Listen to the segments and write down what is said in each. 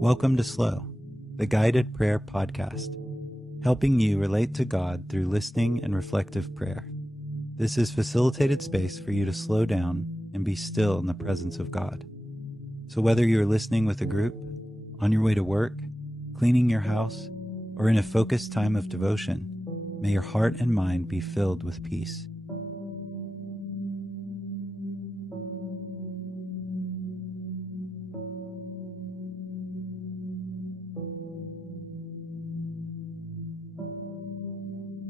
Welcome to Slō, the guided prayer podcast, helping you relate to God through listening and reflective prayer. This is facilitated space for you to slow down and be still in the presence of God. So whether you're listening with a group, on your way to work, cleaning your house, or in a focused time of devotion, may your heart and mind be filled with peace.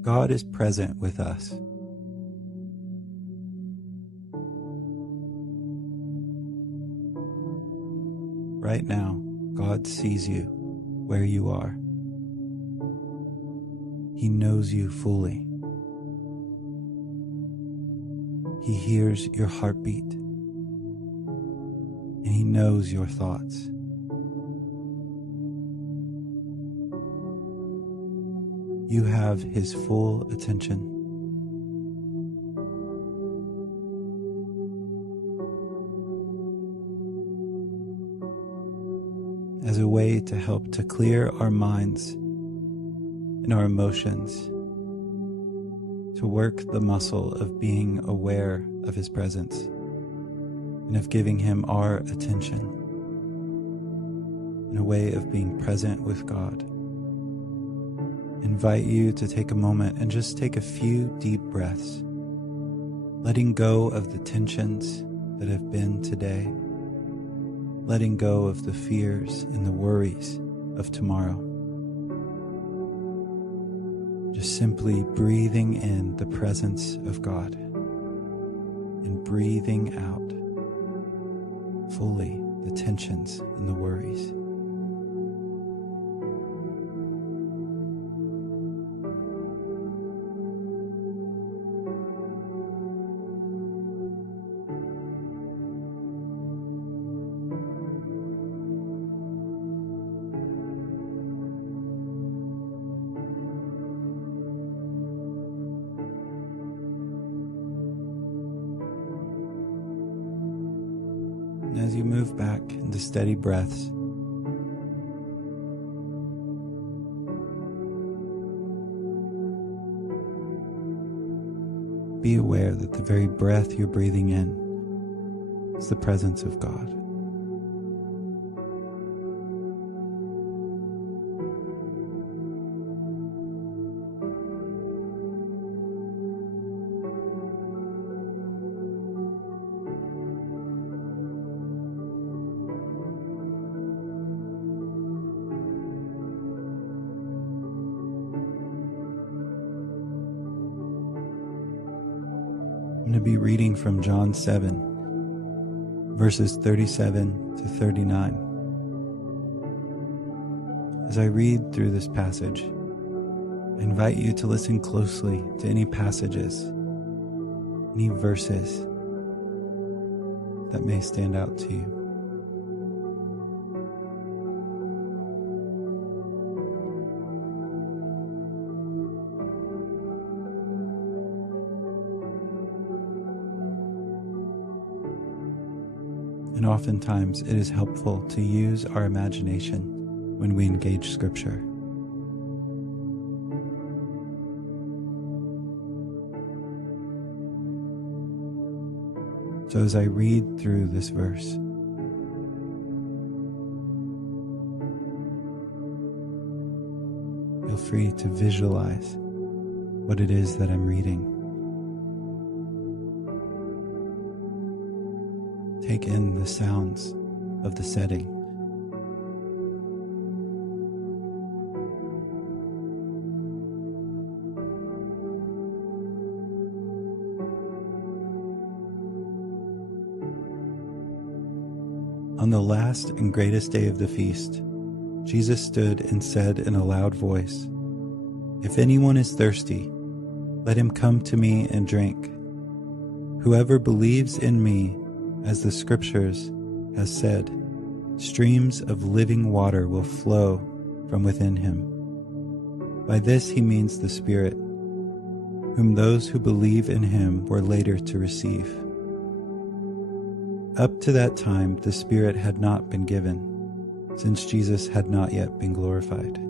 God is present with us. Right now, God sees you where you are. He knows you fully. He hears your heartbeat, and He knows your thoughts. You have His full attention. As a way to help to clear our minds and our emotions, to work the muscle of being aware of His presence and of giving Him our attention in a way of being present with God. Invite you to take a moment and just take a few deep breaths, letting go of the tensions that have been today, letting go of the fears and the worries of tomorrow. Just simply breathing in the presence of God and breathing out fully the tensions and the worries. And as you move back into steady breaths, be aware that the very breath you're breathing in is the presence of God. I'm going to be reading from John 7, verses 37 to 39. As I read through this passage, I invite you to listen closely to any passages, any verses that may stand out to you. And oftentimes it is helpful to use our imagination when we engage Scripture. So as I read through this verse, feel free to visualize what it is that I'm reading. Take in the sounds of the setting. On the last and greatest day of the feast, Jesus stood and said in a loud voice, "If anyone is thirsty, let him come to me and drink. Whoever believes in me, as the Scriptures has said, streams of living water will flow from within him." By this he means the Spirit, whom those who believe in Him were later to receive. Up to that time the Spirit had not been given, since Jesus had not yet been glorified.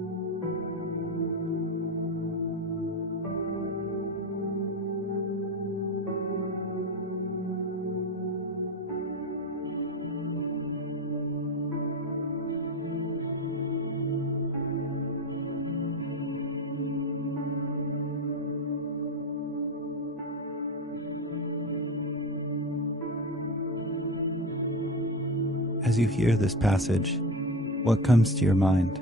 As you hear this passage, what comes to your mind?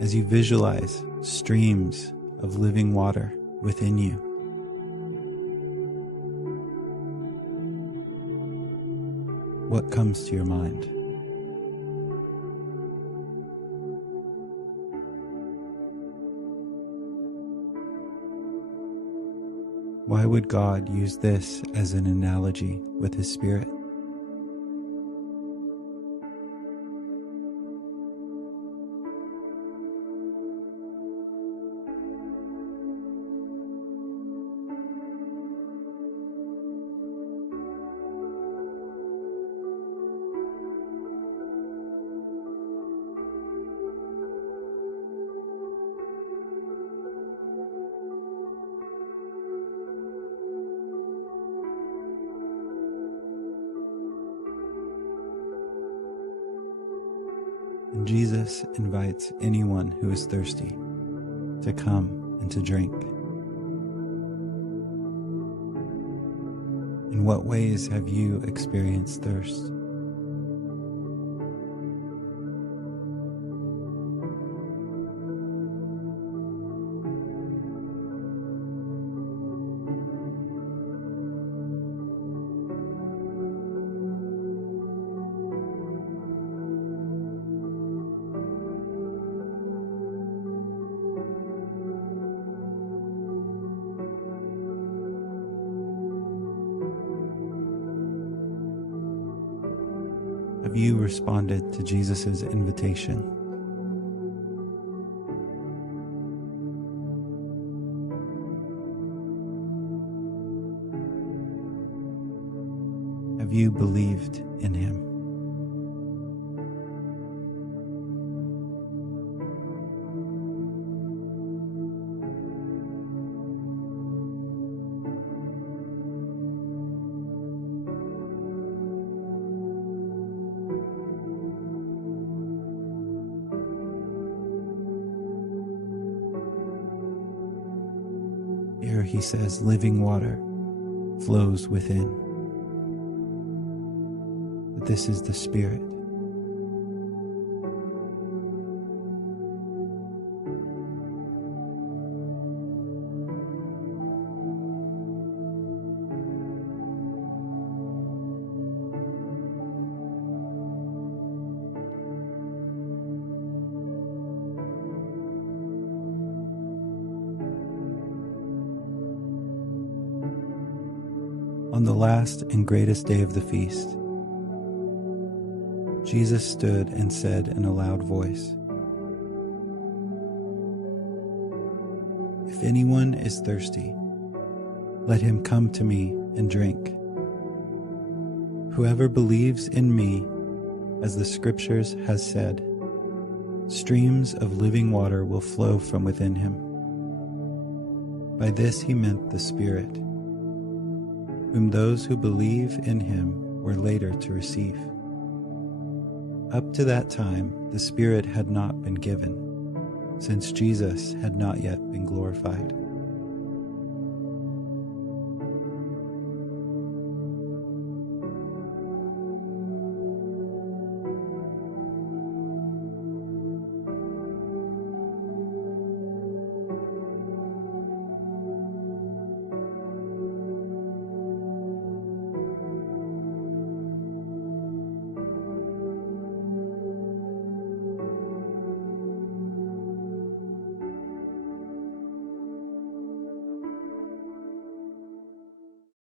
As you visualize streams of living water within you, what comes to your mind? Why would God use this as an analogy with His Spirit? And Jesus invites anyone who is thirsty to come and to drink. In what ways have you experienced thirst? Have you responded to Jesus' invitation? Have you believed in Him? Here He says living water flows within. That this is the Spirit. On the last and greatest day of the feast, Jesus stood and said in a loud voice, "If anyone is thirsty, let him come to me and drink. Whoever believes in me, as the Scriptures has said, streams of living water will flow from within him." By this He meant the Spirit, whom those who believe in Him were later to receive. Up to that time, the Spirit had not been given, since Jesus had not yet been glorified.